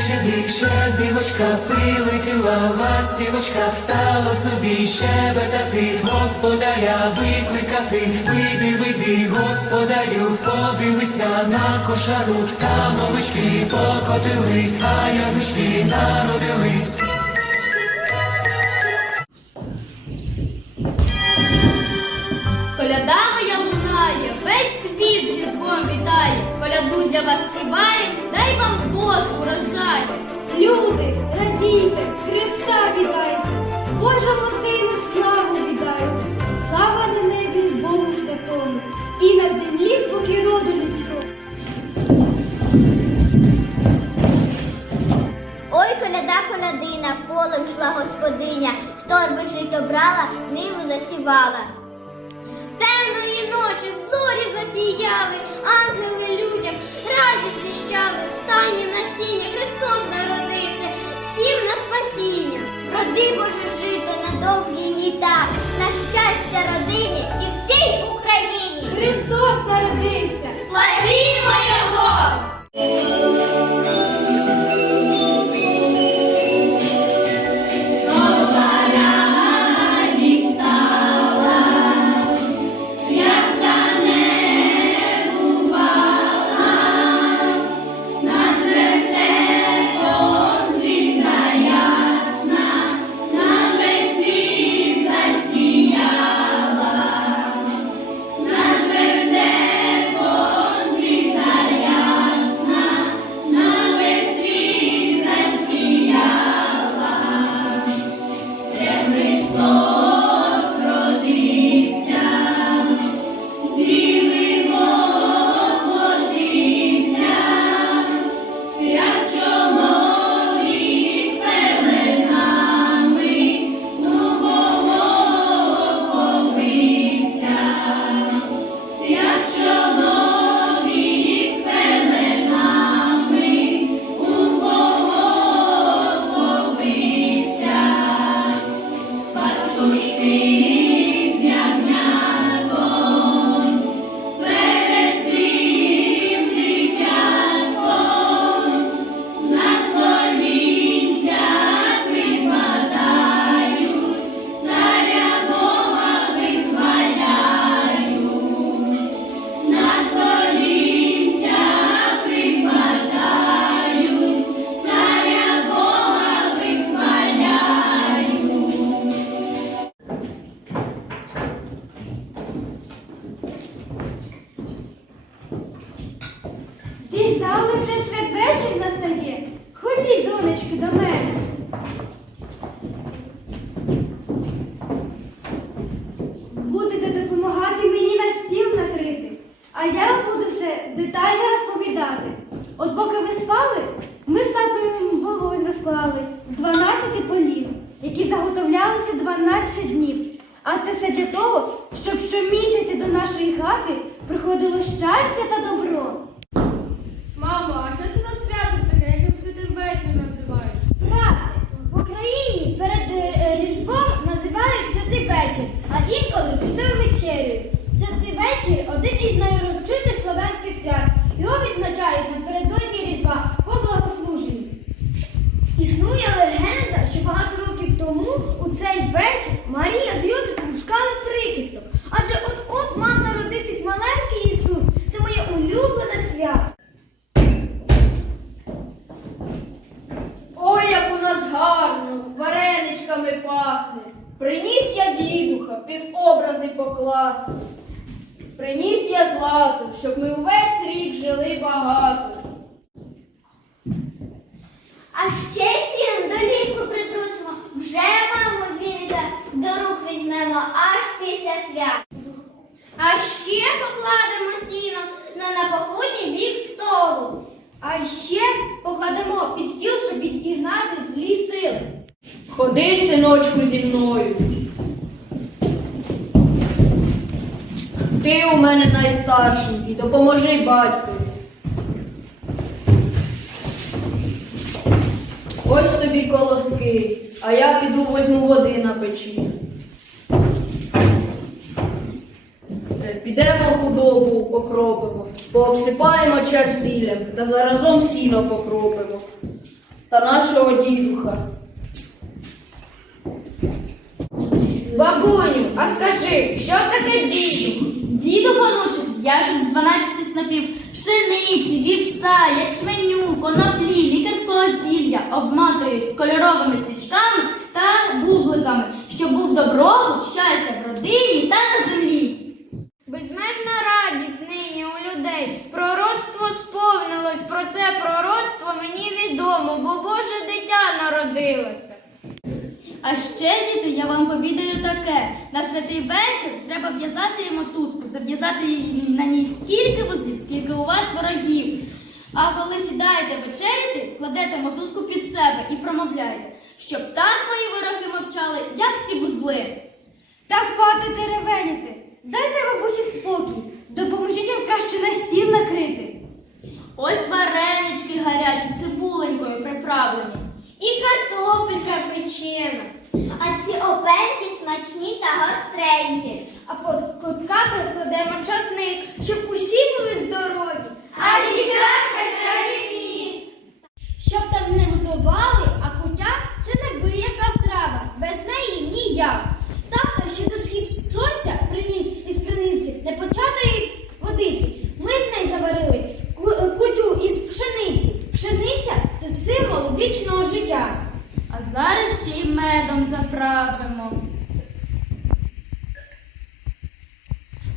Щедрик, дикше, щедрівочка, прилетіла ластівочка, стала собі щебетати, господаря викликати, вийди, вийди, господарю, подивися на кошару, там овечки покотились, а ягнички народились. Вітає, для вас співає, дай вам Бог урожай. Люди, радійте, Христа вітайте, Божому сину славу віддайте, слава на небі Богу святому, і на землі спокій роду людського. Ой, коляда, колядина, полем шла господиня, шторби жито брала, ниву засівала. Темної ночі зорі засіяли, ангели людям радість віщали, стайні насіння, Христос народився, всім на спасіння. Роди Боже жито на довгі літа, на щастя родині і всій Україні. Христос народився! Славімо Його! А я вам буду все детально розповідати. От поки ви спали, ми з татою вогонь розклали з 12 полів, які заготовлялися 12 днів. А це все для того, щоб щомісяця до нашої хати приходило щастя та добро. Мамо, а що це за свято таке, яке святим вечір називають? Правда, в Україні перед е, Різдвом називають святий вечір, а інколи святою вечерею. Святий вечір один із найурочистих славянських свят. Його відзначають напередодні Різдва по богослуженню. Існує легенда, що багато років тому у цей вечір Марія з Йосипом шукали прихисток. Адже от-от мав народитись маленький Ісус. Це моє улюблене свято. Ой, як у нас гарно, вареничками пахне. Приніс я дідуха під образи покласти. Приніс я злато, щоб ми увесь рік жили багато. А ще сіном долівку притрусимо, вже мамо віника до рук візьмемо аж після свят. А ще покладемо сіно на напокутній бік столу. А ще покладемо під стіл, щоб відігнати злі сили. Ходи, синочку, зі мною. Ти у мене найстарший, допоможи батькові. Ось тобі колоски, а я піду возьму води на печі. Е, Підемо худобу покропимо, пообсипаємо черстілям та заразом сіно покропимо. та нашого дідуха. Бабуню, а скажи, що таке дідух? Діду понучок в'яжуть з 12 снопів пшениці, вівса, ячменю, коноплі, лікарського зілля, обмотують кольоровими стрічками та бубликами, щоб був добробут, щастя в родині та на землі. Безмежна радість нині у людей. Пророцтво сповнилось. Про це пророцтво мені відомо, бо Боже дитя народилося. А ще, діти, я вам повідаю таке: на святий вечір треба в'язати мотузку, зав'язати її на ній скільки вузлів, скільки у вас ворогів. А коли сідаєте вечеряти, кладете мотузку під себе і промовляєте, щоб так мої вороги мовчали, як ці вузли. Та хватите ревеніти. Дайте бабусі спокій. Допоможіть їм краще на стіл накрити. Ось варенички гарячі, цибуленькою приправлені. І картопелька печена. А ці опеньки смачні та гостренькі. А по кутках розкладемо часник, щоб усі були здорові. А дівчатка чарівні. Щоб там не готували, а кутя це неабияка страва. Без неї ніяк. Тато ще до схід сонця приніс із криниці непочатої водиці. Ми з нею заварили ку- кутю із пшениці. Пшениця це символ вічного життя. А зараз ще й медом заправимо.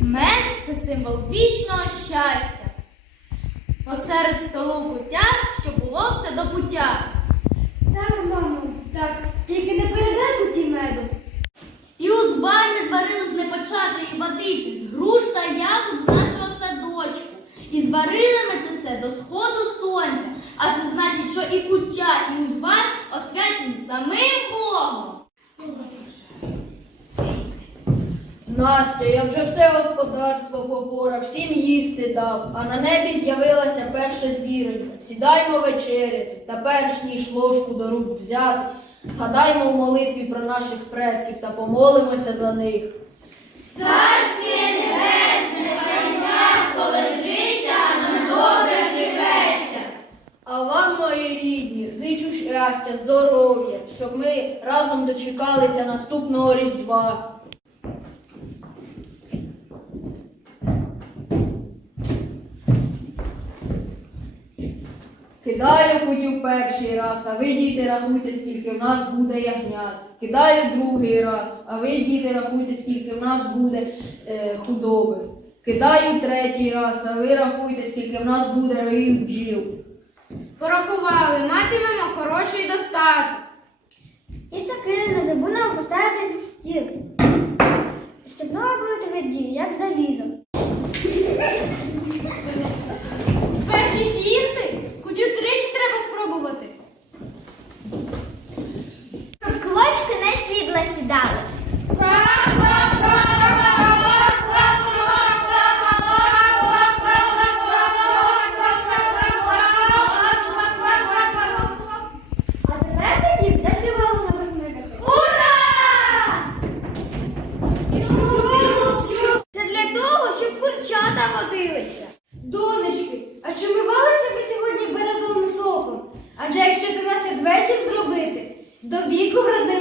Мед це символ вічного щастя. Посеред столу куття, щоб було все до пуття. Так, мамо, так. Тільки не передай куті меду. І у збальні зварили з непочатої водиці, з груш та ягод з нашого садочку. І зварили ми це все до сходу сонця. А це значить, що і куття, і узвар освячені самим Настя, я вже все господарство поборав, всім їсти дав, а на небі з'явилася перша зіронька. Сідаймо вечеряти, та перш ніж ложку до рук взяти, згадаймо в молитві про наших предків та помолимося за них. А вам, мої рідні, зичу щастя, здоров'я, щоб ми разом дочекалися наступного Різдва. Кидаю кутю перший раз, а ви, діти, рахуйте, скільки в нас буде ягнят. Кидаю другий раз, а ви, діти, рахуйте, скільки в нас буде е, худоби. Кидаю третій раз, а ви рахуйте, скільки в нас буде роїв бджіл. Порахували, матимемо хороший достаток. І сокири не забудемо поставити під стіл. Щоб ноги були тверді, як залізо. Перш ніж їсти, тричі треба спробувати. віку вродливими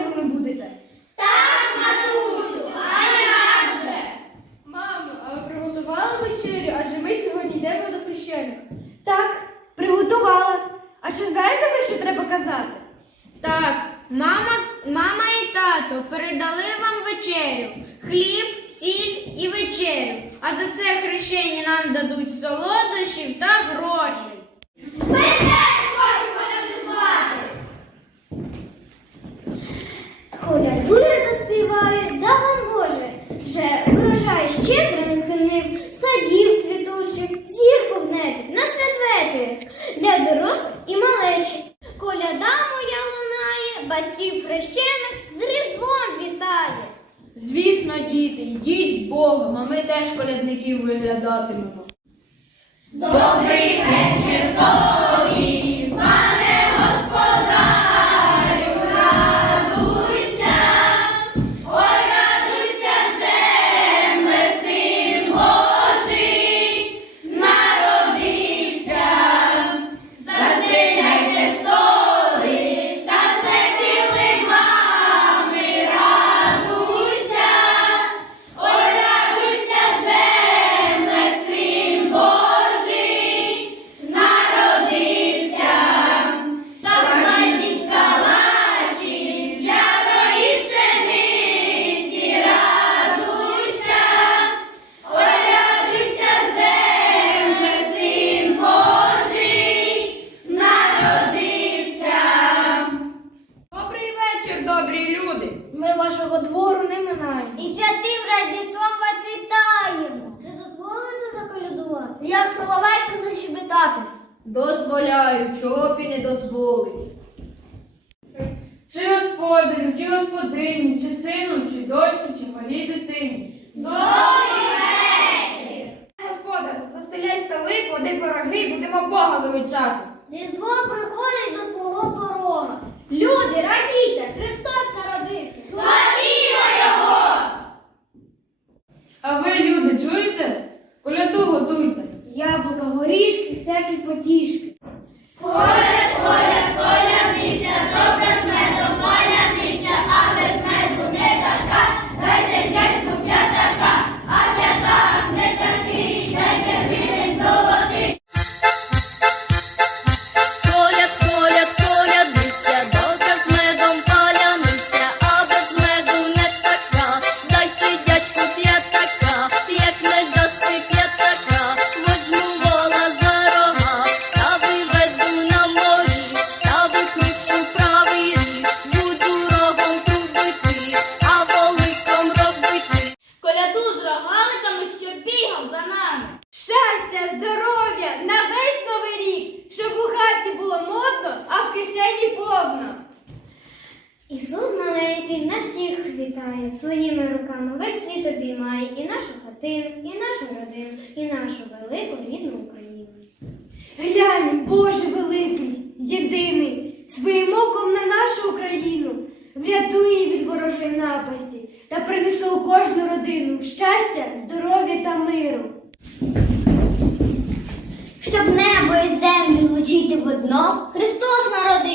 як соловейка защебетати. Дозволяю, чого б і не дозволить. Чи господарю, чи господині, чи сину, чи дочку, чи малій дитині. Господар, застеляй столи, клади пироги, будемо Бога величати. Різдво приходить до твого порога. Люди, радійте, Христос народився. Славімо Його! А ви, люди, чуєте? Горішки, всякі потішки. Ісус маленький на всіх вітає, своїми руками весь світ обіймає і нашу хатину, і нашу родину, і нашу велику рідну Україну. Глянь, Боже великий, єдиний, своїм оком на нашу Україну, врятує її від ворожої напасті та принесе у кожну родину щастя, здоров'я та миру. Щоб небо і землю звучити в одно, Христос народився.